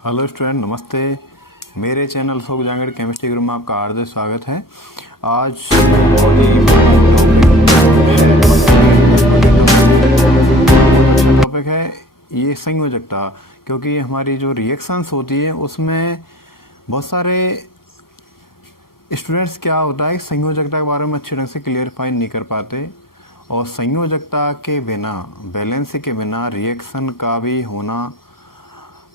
Hello student, नमस्ते। मेरे channel Ashok Jangad chemistry group में आपका हार्दिक स्वागत है। आज बहुत ही अच्छा टॉपिक है ये संयोजकता, क्योंकि हमारी जो रिएक्शंस होती है उसमें बहुत सारे स्टूडेंट्स क्या होता है संयोजकता के बारे में अच्छे ढंग से क्लियरफाई नहीं कर पाते, और संयोजकता के बिना, बैलेंस के बिना रिएक्शन का भी होना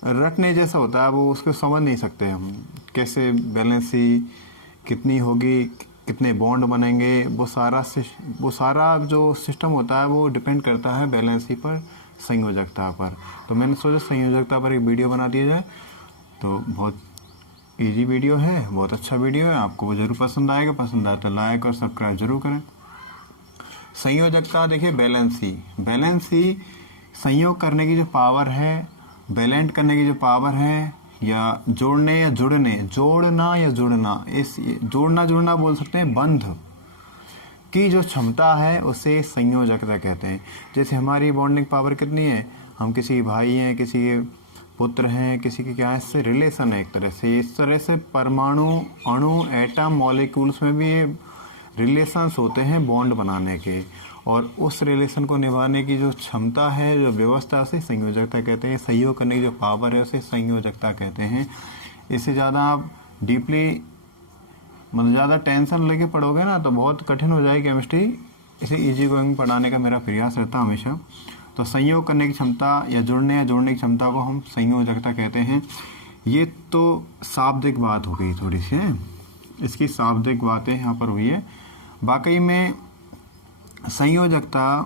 रटने जैसा होता है। वो उसको समझ नहीं सकते हम कैसे बैलेंसी कितनी होगी, कितने बॉन्ड बनेंगे। वो सारा जो सिस्टम होता है वो डिपेंड करता है बैलेंसी पर, संयोजकता पर। तो मैंने सोचा संयोजकता पर एक वीडियो बना दिया जाए। तो बहुत इजी वीडियो है, बहुत अच्छा वीडियो है, आपको वो जरूर पसंद आएगा। पसंद आए तो लाइक और सब्सक्राइब जरूर करें। संयोजकता देखिए, बैलेंसी संयोग करने की जो पावर है, बैलेंस करने की जो पावर है, या जोड़ना या जुड़ना, इस जोड़ना बोल सकते हैं, बंध की जो क्षमता है उसे संयोजकता कहते हैं। जैसे हमारी बॉन्डिंग पावर कितनी है, हम किसी भाई हैं, किसी के पुत्र हैं, किसी के क्या है, इससे रिलेशन है एक तरह से। इस तरह से परमाणु, अणु, एटम, मॉलिक्यूल्स में भी रिलेशंस होते हैं बॉन्ड बनाने के, और उस रिलेशन को निभाने की जो क्षमता है, जो व्यवस्था, उसे संयोजकता कहते हैं। सहयोग करने की जो पावर है उसे संयोजकता कहते हैं। इससे ज़्यादा आप डीपली मतलब ज़्यादा टेंशन लेके पढ़ोगे ना तो बहुत कठिन हो जाएगी केमिस्ट्री। इसे इजी गोइंग पढ़ाने का मेरा प्रयास रहता है हमेशा। तो संयोग करने की क्षमता या जोड़ने की क्षमता को हम संयोजकता कहते हैं। ये तो शाब्दिक बात हो गई थोड़ी सी है, इसकी शाब्दिक बातें यहाँ पर हुई है। वाकई में संयोजकता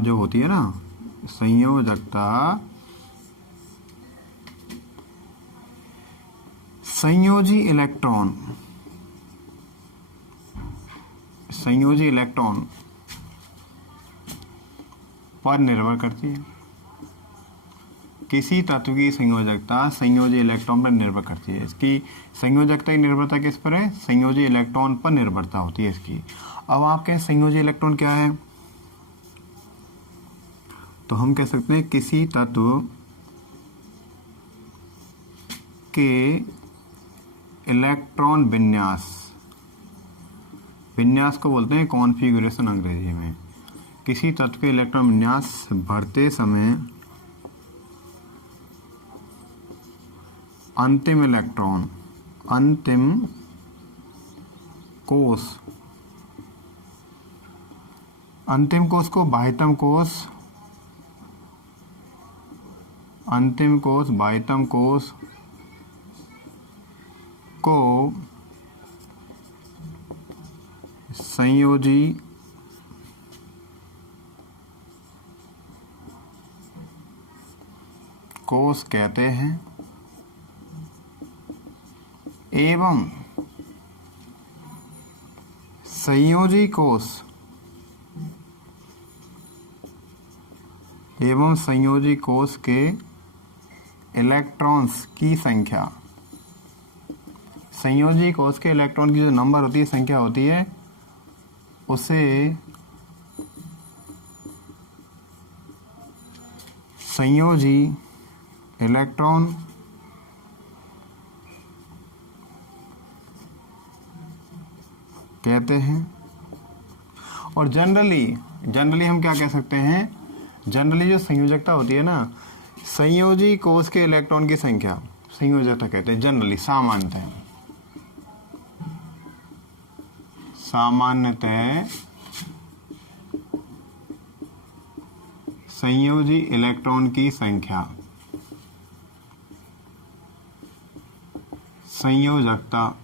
जो होती है ना, संयोजकता संयोजी इलेक्ट्रॉन पर निर्भर करती है। किसी तत्व की संयोजकता संयोजी इलेक्ट्रॉन पर निर्भर करती है। इसकी संयोजकता की निर्भरता किस पर है? संयोजी इलेक्ट्रॉन पर निर्भरता होती है इसकी। अब आप कहें संयोजी इलेक्ट्रॉन क्या है, तो हम कह सकते हैं किसी तत्व के इलेक्ट्रॉन विन्यास को बोलते हैं कॉन्फ़िगरेशन अंग्रेजी में। किसी तत्व के इलेक्ट्रॉन विन्यास भरते समय अंतिम कोष को बाह्यतम कोष को संयोजी कोष कहते हैं, एवं संयोजी कोष के इलेक्ट्रॉन्स की संख्या, संयोजी कोष के इलेक्ट्रॉन की जो नंबर होती है, संख्या होती है, उसे संयोजी इलेक्ट्रॉन कहते हैं। और जनरली हम क्या कह सकते हैं, जनरली जो संयोजकता होती है ना, संयोजी कोष के इलेक्ट्रॉन की संख्या संयोजकता कहते हैं। जनरली सामान्यतः संयोजी इलेक्ट्रॉन की संख्या संयोजकता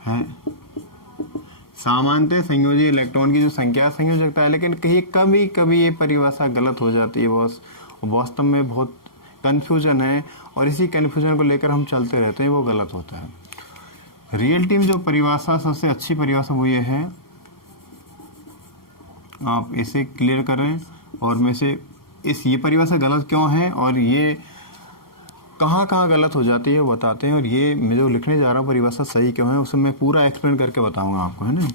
है। सामान्यतः संयोजी इलेक्ट्रॉन की जो संख्या संयोजकता है, लेकिन कभी कभी ये परिभाषा गलत हो जाती है बॉस। वास्तव में बहुत कन्फ्यूजन है, और इसी कन्फ्यूजन को लेकर हम चलते रहते हैं, वो गलत होता है। रियलिटी में जो परिभाषा सबसे अच्छी परिभाषा वो ये है, आप इसे क्लियर करें, और में से ये परिभाषा गलत क्यों है और ये कहाँ गलत हो जाती है वो बताते हैं। और ये मैं जो लिखने जा रहा हूँ परिभाषा सही क्यों है, उसे मैं पूरा एक्सप्लेन करके बताऊंगा आपको, है ना।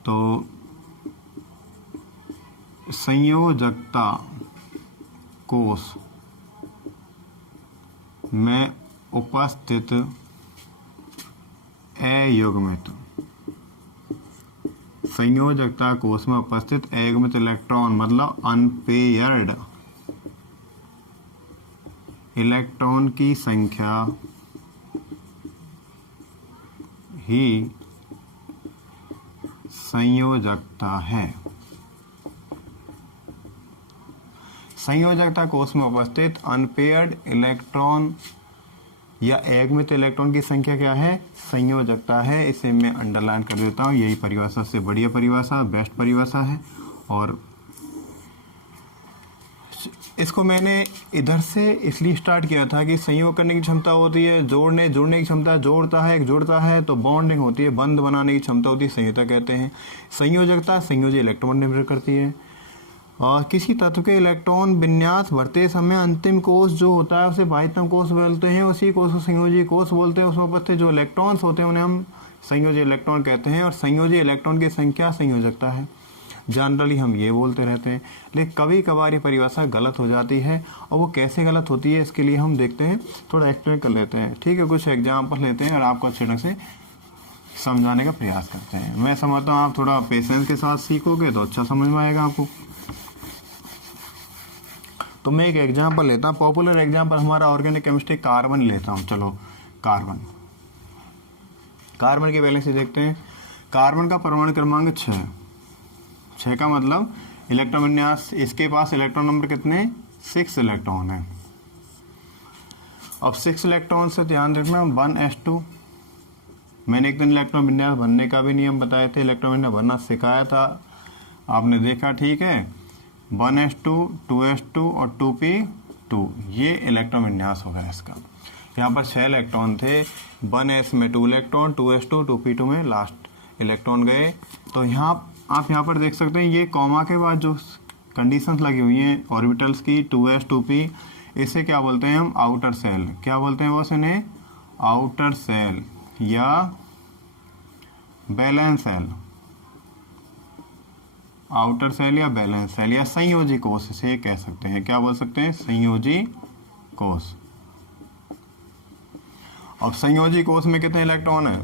तो संयोजकता कोष में उपस्थित अयुग्मित, संयोजकता कोष में उपस्थित अयुग्मित इलेक्ट्रॉन मतलब अनपेयर्ड इलेक्ट्रॉन की संख्या ही संयोजकता है। संयोजकता कोष में उपस्थित अनपेयर्ड इलेक्ट्रॉन या अयुग्मित इलेक्ट्रॉन की संख्या क्या है? संयोजकता है। इसे मैं अंडरलाइन कर देता हूँ। यही परिभाषा से बढ़िया परिभाषा, बेस्ट परिभाषा है। और इसको मैंने इधर से इसलिए स्टार्ट किया था कि संयोग करने की क्षमता होती है, जुड़ने की क्षमता, जोड़ता है तो बॉन्डिंग होती है, बंध बनाने की क्षमता होती है, संयोजकता कहते हैं। संयोजकता संयोजी इलेक्ट्रॉन निर्भर करती है। और किसी तत्व के इलेक्ट्रॉन विन्यास भरते समय अंतिम कोष जो होता है उसे बाह्यतम कोष बोलते हैं, उसी कोष को संयोजी कोष बोलते हैं। उसमें उपस्थित जो इलेक्ट्रॉन्स होते हैं उन्हें हम संयोजी इलेक्ट्रॉन कहते हैं। और संयोजी इलेक्ट्रॉन की संख्या संयोजकता है। जनरली हम ये बोलते रहते हैं, लेकिन कभी कभार ये परिभाषा गलत हो जाती है। और वो कैसे गलत होती है इसके लिए हम देखते हैं, थोड़ा एक्सप्लेन कर लेते हैं। ठीक है, कुछ एग्जाम्पल लेते हैं और आपको अच्छे ढंग से समझाने का प्रयास करते हैं। मैं समझता हूँ आप थोड़ा पेशेंस के साथ सीखोगे तो अच्छा समझ में आएगा आपको। तो मैं एक एग्जाम्पल लेता हूँ, पॉपुलर एग्जाम्पल हमारा ऑर्गेनिक केमिस्ट्री कार्बन लेता हूँ। चलो कार्बन की वैलेंसी देखते हैं। कार्बन का परमाणु क्रमांक 6 का मतलब इलेक्ट्रॉन विन्यास, इसके पास इलेक्ट्रॉन नंबर कितने? 6 इलेक्ट्रॉन है। अब 6 इलेक्ट्रॉन से ध्यान रखना 1s2। मैंने एक दिन इलेक्ट्रॉन विन्यास भरने का भी नियम बताए थे, इलेक्ट्रॉन विन्यास भरना सिखाया था, आपने देखा, ठीक है। 1s2, 2s2 और 2p2, ये इलेक्ट्रॉन विन्यास हो गया इसका। यहाँ पर 6 इलेक्ट्रॉन थे, 1s में 2 इलेक्ट्रॉन, 2s2, 2p2 में लास्ट इलेक्ट्रॉन गए। तो यहाँ आप यहाँ पर देख सकते हैं ये कॉमा के बाद जो कंडीशंस लगी हुई हैं ऑर्बिटल्स की 2s 2p, इसे क्या बोलते हैं हम? Outer cell. क्या बोलते हैं बॉस इन्हें? आउटर सेल या बैलेंस सेल। आउटर सेल या बैलेंस सेल या संयोजी कोष इसे कह सकते हैं। क्या बोल सकते हैं? संयोजी कोष। अब संयोजी कोष में कितने इलेक्ट्रॉन है?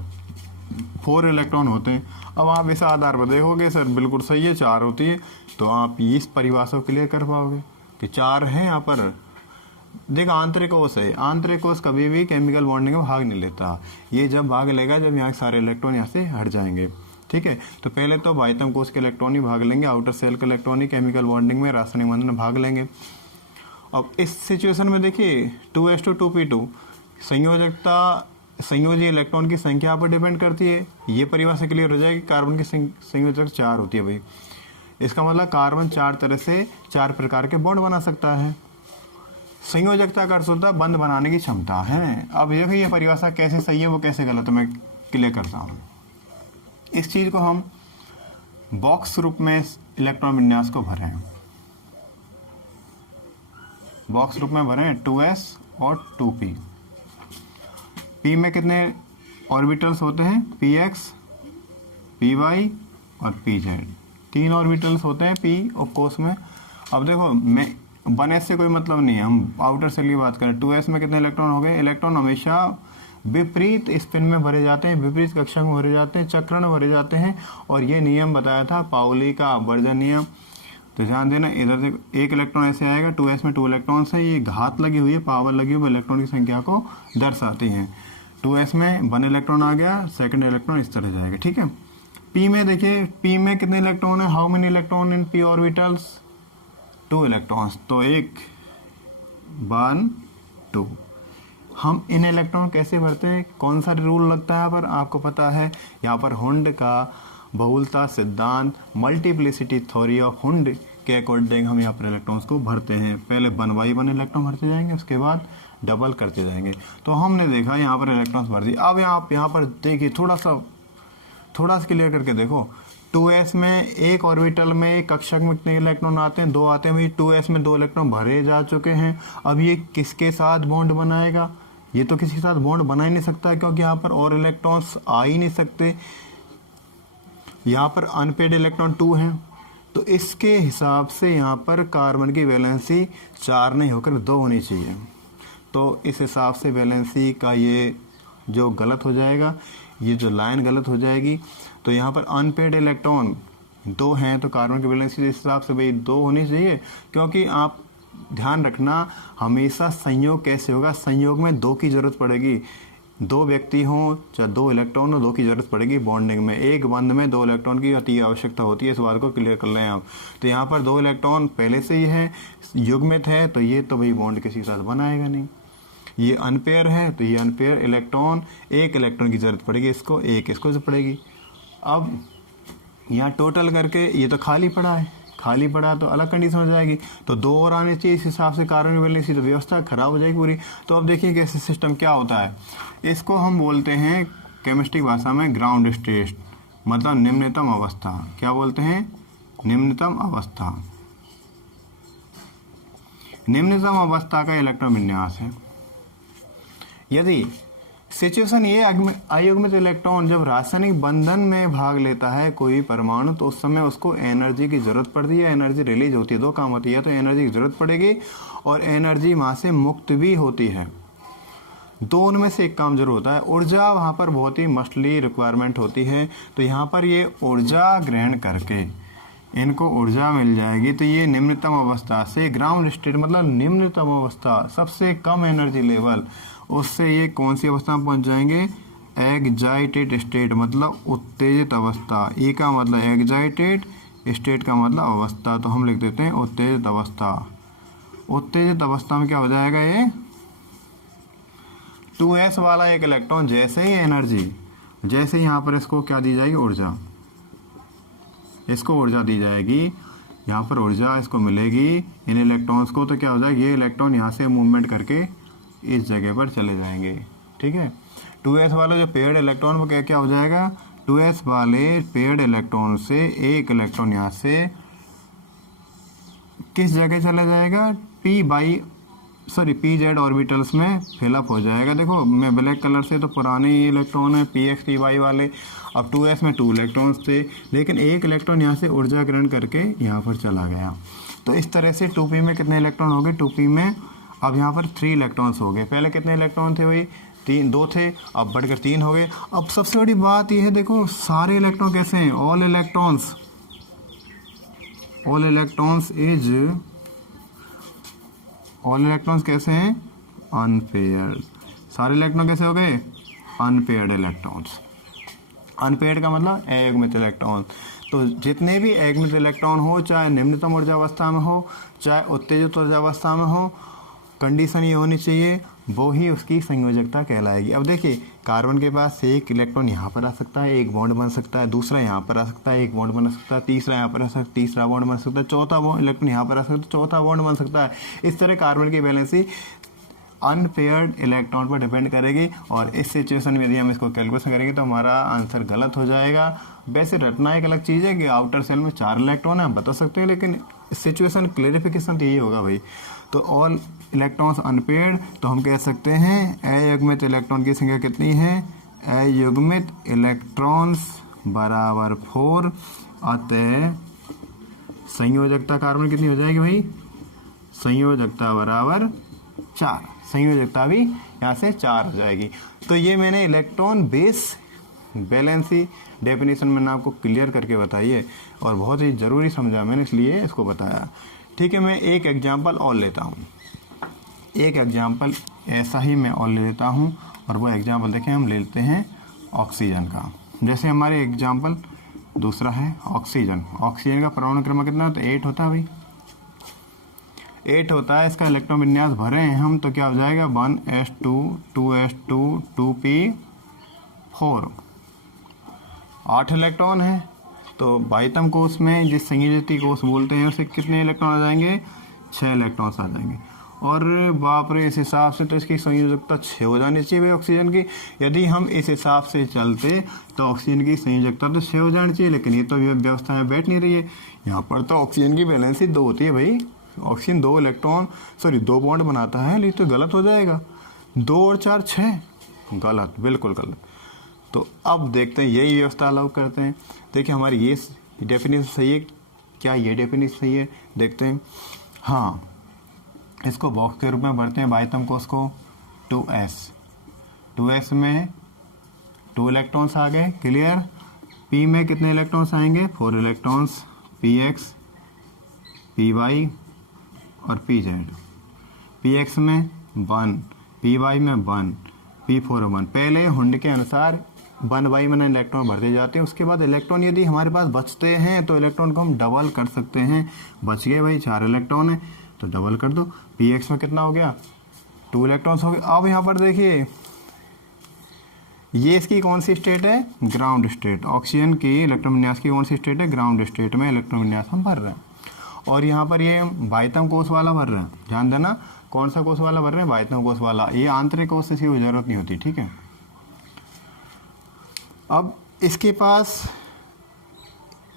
4 इलेक्ट्रॉन होते हैं। अब आप इस आधार पर देखोगे सर बिल्कुल सही है, 4 होती है, तो आप इस परिभाषा को क्लियर कर पाओगे कि 4 है। यहाँ पर देखो आंतरिक कोष है, आंतरिक कोष कभी भी केमिकल बॉन्डिंग में भाग नहीं लेता। ये जब भाग लेगा जब यहाँ सारे इलेक्ट्रॉन यहाँ से हट जाएंगे, ठीक है। तो पहले तो बाह्यतम कोष के इलेक्ट्रॉन ही भाग लेंगे, आउटर सेल के इलेक्ट्रॉन ही केमिकल बॉन्डिंग में, रासायनिक बंधन में भाग लेंगे। अब इस सिचुएशन में देखिए 2s2 2p2 संयोजकता संयोजी इलेक्ट्रॉन की संख्या पर डिपेंड करती है। ये परिभाषा क्लियर हो जाएगी। कार्बन की संयोजक 4 होती है भाई, इसका मतलब कार्बन 4 तरह से 4 प्रकार के बॉन्ड बना सकता है। संयोजकता का अर्थ होता है बंध बनाने की क्षमता है। अब देखो ये परिभाषा कैसे सही है वो कैसे गलत है, मैं क्लियर करता हूँ। इस चीज को हम बॉक्स रूप में इलेक्ट्रॉन विन्यास को भरें, बॉक्स रूप में भरें 2s और 2p। p में कितने ऑर्बिटल्स होते हैं? px, py और pz, 3 ऑर्बिटल्स होते हैं p और कोष में। अब देखो मैं 1s से कोई मतलब नहीं है, हम आउटर सेल की बात करें। 2s में कितने इलेक्ट्रॉन हो गए? इलेक्ट्रॉन हमेशा विपरीत स्पिन में भरे जाते हैं, विपरीत कक्षा में भरे जाते हैं, चक्रण में भरे जाते हैं। और ये नियम बताया था पाउली का अपवर्जन नियम। तो ध्यान देना, इधर से एक इलेक्ट्रॉन ऐसे आएगा, 2s में 2 इलेक्ट्रॉन्स है, ये घात लगी हुई है, पावर लगी हुई है, इलेक्ट्रॉन की संख्या को दर्शाती है। 2s में 1 इलेक्ट्रॉन आ गया, सेकंड इलेक्ट्रॉन इस तरह जाएगा, ठीक है। p में देखिए, p में कितने इलेक्ट्रॉन है? How many electron in p orbitals? 2 electrons. तो 1 1 2। हम इन इलेक्ट्रॉन कैसे भरते हैं? कौन सा रूल लगता है यहाँ पर? आपको पता है, यहाँ पर हुंड का बहुलता सिद्धांत, मल्टीप्लिसिटी थ्योरी ऑफ हुंड के अकॉर्डिंग हम यहाँ पर इलेक्ट्रॉन्स को भरते हैं। पहले 1 by 1 इलेक्ट्रॉन भरते जाएंगे, उसके बाद डबल करते जाएंगे। तो हमने देखा यहाँ पर इलेक्ट्रॉन्स भर दिए। अब यहाँ पर देखिए थोड़ा सा क्लियर करके देखो। 2s में एक ऑर्बिटल में एक कक्षक में कितने इलेक्ट्रॉन आते हैं? 2 आते हैं भाई। 2s में 2 इलेक्ट्रॉन भरे जा चुके हैं। अब ये किसके साथ बॉन्ड बनाएगा? ये तो किसी के साथ बॉन्ड बना ही नहीं सकता, क्योंकि यहाँ पर और इलेक्ट्रॉन्स आ ही नहीं सकते। यहाँ पर अनपेड इलेक्ट्रॉन 2 हैं, तो इसके हिसाब से यहाँ पर कार्बन की वैलेंसी 4 नहीं होकर 2 होनी चाहिए। तो इस हिसाब से वैलेंसी का ये जो गलत हो जाएगा, ये जो लाइन गलत हो जाएगी। तो यहाँ पर अनपेड इलेक्ट्रॉन 2 हैं, तो कार्बन की वैलेंसी इस हिसाब से भाई 2 होनी चाहिए। क्योंकि आप ध्यान रखना, हमेशा संयोग कैसे होगा, संयोग में 2 की जरूरत पड़ेगी। 2 व्यक्ति हों चाहे 2 इलेक्ट्रॉन हो, 2 की जरूरत पड़ेगी बॉन्डिंग में। एक बंध में 2 इलेक्ट्रॉन की अति आवश्यकता होती है, इस बात को क्लियर कर लें आप। तो यहाँ पर 2 इलेक्ट्रॉन पहले से ही है, युग्मित है, तो ये तो भाई बॉन्ड किसी के साथ बनाएगा नहीं। ये अनपेयर है, तो ये अनपेयर इलेक्ट्रॉन, 1 इलेक्ट्रॉन की जरूरत पड़ेगी इसको, 1 इसको जरूरत पड़ेगी। अब यहाँ टोटल करके ये तो खाली पड़ा है, खाली पड़ा तो अलग कंडीशन हो जाएगी। तो 2 और आने चाहिए, इस हिसाब से कार्बन की वैलेंसी, तो व्यवस्था खराब हो जाएगी पूरी। तो अब देखिए कि ऐसे सिस्टम क्या होता है, इसको हम बोलते हैं केमिस्ट्री भाषा में ग्राउंड स्टेट, मतलब निम्नतम अवस्था। क्या बोलते हैं? निम्नतम अवस्था। निम्नतम अवस्था का इलेक्ट्रॉन विन्यास है। यदि सिचुएशन ये अयुग्मित इलेक्ट्रॉन जब रासायनिक बंधन में भाग लेता है कोई परमाणु, तो उस समय उसको एनर्जी की जरूरत पड़ती है, एनर्जी रिलीज होती है। 2 काम होती है, तो एनर्जी की जरूरत पड़ेगी और एनर्जी वहां से मुक्त भी होती है। 2 में से एक काम जरूर होता है। ऊर्जा वहां पर बहुत ही मस्टली रिक्वायरमेंट होती है। तो यहाँ पर ये ऊर्जा ग्रहण करके इनको ऊर्जा मिल जाएगी। तो ये निम्नतम अवस्था से, ग्राउंड स्टेट मतलब निम्नतम अवस्था, सबसे कम एनर्जी लेवल, उससे ये कौन सी अवस्था में पहुंच जाएंगे? एक्साइटेड स्टेट मतलब उत्तेजित अवस्था। ई का मतलब एक्साइटेड, स्टेट का मतलब अवस्था, तो हम लिख देते हैं उत्तेजित अवस्था। उत्तेजित अवस्था में क्या हो जाएगा? ये 2s वाला एक इलेक्ट्रॉन जैसे ही एनर्जी, जैसे यहाँ पर इसको क्या दी जाएगी? ऊर्जा। इसको ऊर्जा दी जाएगी, यहाँ पर ऊर्जा इसको मिलेगी इन इलेक्ट्रॉन्स को, तो क्या हो जाएगा? ये इलेक्ट्रॉन यहाँ से मूवमेंट करके इस जगह पर चले जाएंगे। ठीक है। 2s वाला जो पेयर्ड इलेक्ट्रॉन वो क्या हो जाएगा? 2s वाले पेयर्ड इलेक्ट्रॉन से एक इलेक्ट्रॉन यहाँ से किस जगह चला जाएगा? pz ऑर्बिटल्स में फिलअप हो जाएगा। देखो मैं ब्लैक कलर से, तो पुराने इलेक्ट्रॉन है px py वाले। अब 2s में 2 इलेक्ट्रॉन्स थे, लेकिन एक इलेक्ट्रॉन यहाँ से ऊर्जा ग्रहण करके यहाँ पर चला गया। तो इस तरह से 2p में कितने इलेक्ट्रॉन हो गए? 2p में अब यहाँ पर 3 इलेक्ट्रॉन्स हो गए। पहले कितने इलेक्ट्रॉन थे भाई? 2 थे, अब बढ़कर 3 हो गए। अब सबसे बड़ी बात यह है, देखो सारे इलेक्ट्रॉन कैसे हैं? ऑल इलेक्ट्रॉन्स कैसे हैं? अनपेयर्ड। सारे इलेक्ट्रॉन कैसे हो गए? Unpaired electrons. अनपेयर्ड का मतलब अयुग्मित इलेक्ट्रॉन। तो जितने भी अयुग्मित इलेक्ट्रॉन हो, चाहे निम्नतम ऊर्जा अवस्था में हो, चाहे उत्तेजित ऊर्जा अवस्था में हो, कंडीशन ये होनी चाहिए, वो ही उसकी संयोजकता कहलाएगी। अब देखिए कार्बन के पास एक इलेक्ट्रॉन यहाँ पर आ सकता है, एक बॉन्ड बन सकता है, दूसरा यहाँ पर आ सकता है, एक बॉन्ड बन सकता है, तीसरा यहाँ पर आ सकता है, तीसरा बॉन्ड बन सकता है, चौथा इलेक्ट्रॉन यहाँ पर आ सकता है, चौथा बॉन्ड बन सकता है। इस तरह कार्बन की वैलेंसी अनपेयर्ड इलेक्ट्रॉन पर डिपेंड करेगी। और इस सिचुएशन में यदि हम इसको कैलकुलेशन करेंगे तो हमारा आंसर गलत हो जाएगा। वैसे रटना एक अलग चीज़ है कि आउटर सेल में 4 इलेक्ट्रॉन है, हम बता सकते हैं, लेकिन सिचुएशन क्लेरिफिकेशन तो यही होगा भाई। तो ऑल इलेक्ट्रॉन्स अनपेयर्ड, तो हम कह सकते हैं अयुग्मित इलेक्ट्रॉन की संख्या कितनी है? अयुग्मित इलेक्ट्रॉन्स बराबर 4। अतः संयोजकता कार्बन कितनी हो जाएगी भाई? संयोजकता बराबर 4। संयोजकता भी यहाँ से 4 हो जाएगी। तो ये मैंने इलेक्ट्रॉन बेस बैलेंसी डेफिनेशन मैंने आपको क्लियर करके बताई है और बहुत ही ज़रूरी समझा मैंने, इसलिए इसको बताया। ठीक है, मैं एक एग्जांपल और लेता हूँ। एक एग्जांपल ऐसा ही मैं और ले लेता हूँ, और वो एग्जांपल देखें हम ले लेते हैं ऑक्सीजन का। जैसे हमारे एग्जांपल दूसरा है ऑक्सीजन। ऑक्सीजन का परमाणु क्रमांक कितना होता है? 8 होता है भाई, 8 होता है। इसका इलेक्ट्रॉन विन्यास भरे हैं हम, तो क्या हो जाएगा? 1s2 2s2 2p4। 8 इलेक्ट्रॉन है। तो बाह्यतम कोष में जिस संयोजकता कोष बोलते हैं उसे कितने इलेक्ट्रॉन आ जाएंगे? 6 इलेक्ट्रॉन्स आ जाएंगे। और बाप रे, इस हिसाब से तो इसकी संयोजकता 6 हो जानी चाहिए भाई ऑक्सीजन की। यदि हम इस हिसाब से चलते तो ऑक्सीजन की संयोजकता तो 6 हो जानी चाहिए, लेकिन ये तो व्यवस्था में बैठ नहीं रही है। यहाँ पर तो ऑक्सीजन की वैलेंसी 2 होती है भाई। ऑक्सीजन 2 बॉन्ड बनाता है, लेकिन तो गलत हो जाएगा। 2 और 4 6, गलत, बिल्कुल गलत। तो अब देखते हैं यही व्यवस्था अलाउ करते हैं। देखिए हमारी ये डेफिनेशन सही है क्या ये डेफिनेशन सही है? देखते हैं। हाँ, इसको बॉक्स के रूप में भरते हैं बाह्यतम कोष को। 2s में 2 इलेक्ट्रॉन्स आ गए, क्लियर। p में कितने इलेक्ट्रॉन्स आएंगे? 4 इलेक्ट्रॉन्स, px, py और pz। px में 1, py में 1, p4 1। पहले हुंड के अनुसार 1/1 इलेक्ट्रॉन भरते जाते हैं। उसके बाद इलेक्ट्रॉन यदि हमारे पास बचते हैं तो इलेक्ट्रॉन को हम डबल कर सकते हैं। बच गए भाई 4 इलेक्ट्रॉन है तो डबल कर दो। px में कितना हो गया? 2 इलेक्ट्रॉन्स हो गए। अब यहाँ पर देखिए, ये इसकी कौन सी स्टेट है? Ground state. ऑक्सीजन की इलेक्ट्रॉन विन्यास की कौन सी स्टेट है? ग्राउंड स्टेट में इलेक्ट्रॉन विन्यास हम भर रहे हैं। और यहाँ पर ये बाह्यतम कोष वाला भर रहे हैं। ध्यान देना, कौन सा कोष वाला भर रहे हैं? बाह्यतम कोष वाला। ये आंतरिक कोष से इसकी कोई जरूरत नहीं होती, ठीक है। अब इसके पास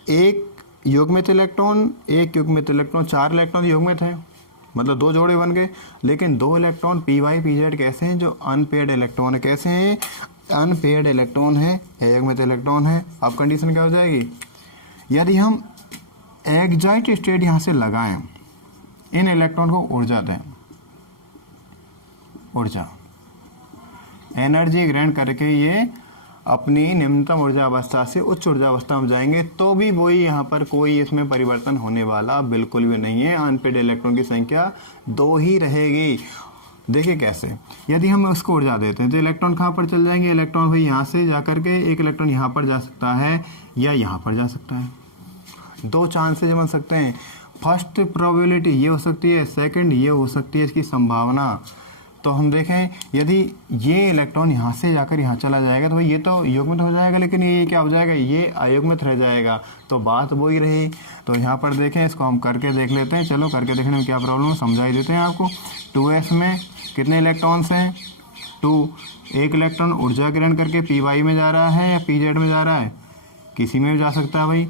एक युग्मित इलेक्ट्रॉन, 4 इलेक्ट्रॉन युग्मित है, मतलब 2 जोड़े बन गए। लेकिन 2 इलेक्ट्रॉन py pz कैसे हैं? जो अनपेयर्ड इलेक्ट्रॉन है। कैसे हैं? अनपेयर्ड इलेक्ट्रॉन है, अयुग्मित इलेक्ट्रॉन है। अब कंडीशन क्या हो जाएगी? यदि हम एक्साइट स्टेट यहाँ से लगाएं, इन इलेक्ट्रॉन को ऊर्जा दें, ऊर्जा एनर्जी ग्रहण करके ये अपनी निम्नतम ऊर्जा अवस्था से उच्च ऊर्जा अवस्था में जाएंगे, तो भी वही यहाँ पर कोई इसमें परिवर्तन होने वाला बिल्कुल भी नहीं है। अनपेयर्ड इलेक्ट्रॉन की संख्या 2 ही रहेगी। देखिए कैसे, यदि हम उसको ऊर्जा देते हैं तो इलेक्ट्रॉन कहाँ पर चल जाएंगे? इलेक्ट्रॉन भाई यहाँ से जा करके एक इलेक्ट्रॉन यहाँ पर जा सकता है या यहाँ पर जा सकता है। 2 चांसेज बन सकते हैं। फर्स्ट प्रोबेबिलिटी ये हो सकती है, सेकंड ये हो सकती है इसकी संभावना। तो हम देखें, यदि ये इलेक्ट्रॉन यहाँ से जाकर यहाँ चला जाएगा तो भाई ये तो युग्मित हो जाएगा, लेकिन ये क्या हो जाएगा? ये अयुग्मित रह जाएगा। तो बात वही रही। तो यहाँ पर देखें, इसको हम करके देख लेते हैं। चलो करके देखने में क्या प्रॉब्लम है समझा ही देते हैं आपको। 2s में कितने इलेक्ट्रॉन्स हैं? 2। एक इलेक्ट्रॉन ऊर्जा ग्रहण करके py में जा रहा है या pz में जा रहा है? किसी में भी जा सकता है भाई।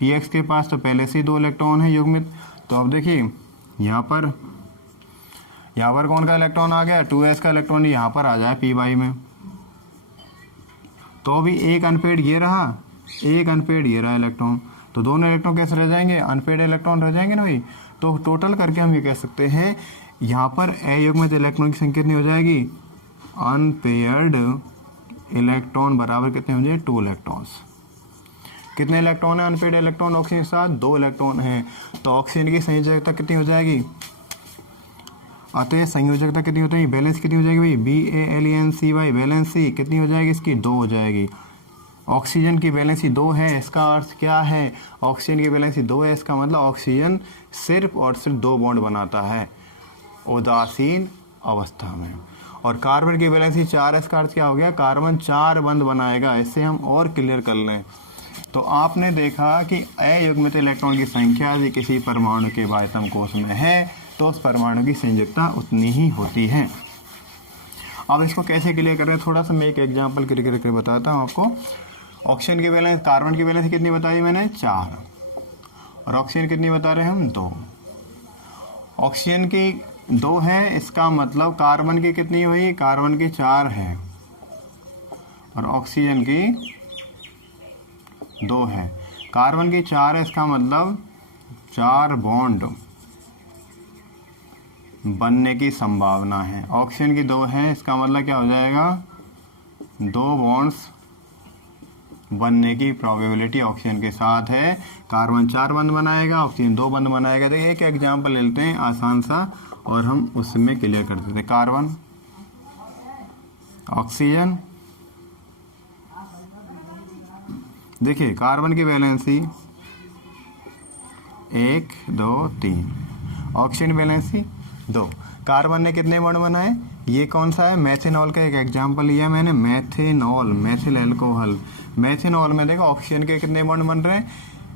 px के पास तो पहले से ही 2 इलेक्ट्रॉन है युग्मित। तो अब देखिए यहाँ पर कौन का इलेक्ट्रॉन आ गया? 2s का इलेक्ट्रॉन यहाँ पर आ जाए py में, तो भी एक अनपेयर्ड ये रहा, एक अनपेयर्ड ये रहा इलेक्ट्रॉन। तो दोनों इलेक्ट्रॉन कैसे रह जाएंगे? अनपेयर्ड इलेक्ट्रॉन रह जाएंगे ना भाई। तो टोटल करके हम ये कह सकते हैं यहाँ पर अयुग्मित इलेक्ट्रॉन की संख्या कितनी हो जाएगी? अनपेयर्ड इलेक्ट्रॉन बराबर कितने हो जाए? 2 इलेक्ट्रॉन्स। कितने इलेक्ट्रॉन है अनपेयर्ड इलेक्ट्रॉन ऑक्सीजन के साथ? 2 इलेक्ट्रॉन है। तो ऑक्सीजन की संयोजकता कितनी हो जाएगी? अतः संयोजकता कितनी होती है? बैलेंस कितनी हो जाएगी भाई? BALANCY बैलेंस सी कितनी हो जाएगी इसकी? 2 हो जाएगी। ऑक्सीजन की वैलेंसी 2 है, इसका अर्थ क्या है? ऑक्सीजन की वैलेंसी 2 है, इसका मतलब ऑक्सीजन सिर्फ और सिर्फ 2 बॉन्ड बनाता है उदासीन अवस्था में। और कार्बन की वैलेंसी 4 है, इसका अर्थ क्या हो गया? कार्बन 4 बंध बनाएगा। इससे हम और क्लियर कर लें तो आपने देखा कि अयुग्मित इलेक्ट्रॉन की संख्या यदि किसी परमाणु के बाह्यतम कोष में है तो उस परमाणु की संयोजकता उतनी ही होती है। अब इसको कैसे क्लियर कर रहे हैं? थोड़ा सा मैं एक एग्जांपल क्लियर करके बताता हूँ आपको। ऑक्सीजन की वैलेंस, कार्बन की वैलेंस कितनी बताई मैंने? 4। और ऑक्सीजन कितनी बता रहे हैं हम? 2। ऑक्सीजन की 2 है, इसका मतलब कार्बन की कितनी हुई? कार्बन की 4 है और ऑक्सीजन की 2 है। कार्बन की 4 है, इसका मतलब 4 बॉन्ड बनने की संभावना है। ऑक्सीजन की 2 है, इसका मतलब क्या हो जाएगा? 2 बॉन्ड्स बनने की प्रोबेबिलिटी ऑक्सीजन के साथ है। कार्बन 4 बंध बनाएगा, ऑक्सीजन 2 बंध बनाएगा। देखिए एक एग्जांपल ले लेते हैं आसान सा और हम उसमें क्लियर कर देते हैं। कार्बन, ऑक्सीजन, देखिए कार्बन की वैलेंसी 1 2 3, ऑक्सीजन वैलेंसी 2। कार्बन ने कितने बॉन्ड बनाए? ये कौन सा है? मेथेनॉल का एक एग्जांपल लिया मैंने, मेथेनॉल, मेथिल अल्कोहल। मेथेनॉल में देखो ऑक्सीजन के कितने बॉन्ड बन रहे हैं?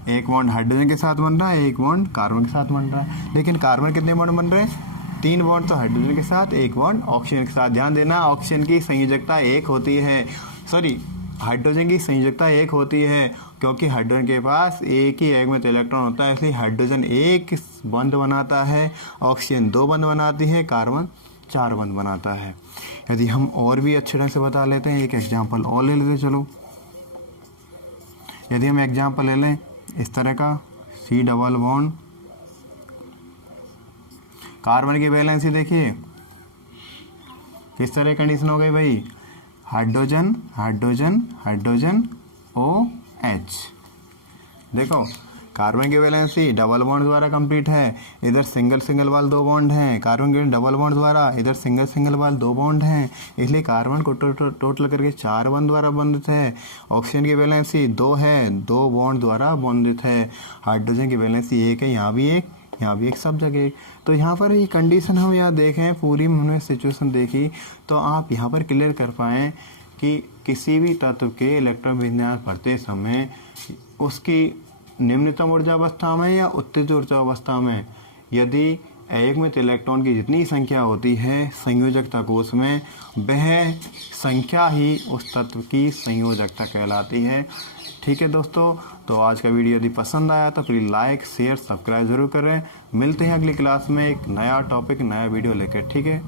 एक बॉन्ड हाइड्रोजन के साथ बन रहा है, एक बॉन्ड कार्बन के साथ बन रहा है। लेकिन कार्बन कितने बॉन्ड बन रहे हैं? 3 बॉन्ड तो हाइड्रोजन के साथ, एक बॉन्ड ऑक्सीजन के साथ। ध्यान देना, ऑक्सीजन की संयोजकता 1 होती है, सॉरी हाइड्रोजन की संयोजकता 1 होती है, क्योंकि हाइड्रोजन के पास एक ही अयुग्मित इलेक्ट्रॉन होता है, इसलिए हाइड्रोजन 1 बंध बनाता है, ऑक्सीजन 2 बंध बनाती है, कार्बन 4 बंध बनाता है। यदि हम और भी अच्छे ढंग से बता लेते हैं, एक एग्जांपल और ले लेते हैं। चलो यदि हम एग्जांपल ले लें, इस तरह का C डबल बॉन्ड। कार्बन की वैलेंसी देखिए किस तरह कंडीशन हो गई भाई, हाइड्रोजन हाइड्रोजन हाइड्रोजन OH। देखो कार्बन की वैलेंसी डबल बॉन्ड द्वारा कंप्लीट है, इधर सिंगल सिंगल वाल 2 बॉन्ड हैं, कार्बन के डबल बॉन्ड द्वारा इधर सिंगल सिंगल वाल 2 बॉन्ड हैं, इसलिए कार्बन को टोटल करके 4 बॉन्ड द्वारा बंधित है। ऑक्सीजन की वैलेंसी 2 है, 2 बॉन्ड द्वारा बंधित है। हाइड्रोजन की वैलेंसी 1 है, यहाँ भी 1, यहाँ भी 1, सब जगह। तो यहाँ पर ये कंडीशन हम यहाँ देखें, पूरी हमने सिचुएशन देखी, तो आप यहाँ पर क्लियर कर पाएँ कि किसी भी तत्व के इलेक्ट्रॉन विन्यास पढ़ते समय उसकी निम्नतम ऊर्जा अवस्था में या उत्तेजित ऊर्जा अवस्था में यदि एकमित इलेक्ट्रॉन की जितनी संख्या होती है संयोजकता कोष में, वह संख्या ही उस तत्व की संयोजकता कहलाती है। ठीक है दोस्तों, तो आज का वीडियो यदि पसंद आया तो प्लीज़ लाइक शेयर सब्सक्राइब जरूर करें। मिलते हैं अगली क्लास में एक नया टॉपिक नया वीडियो लेकर। ठीक है।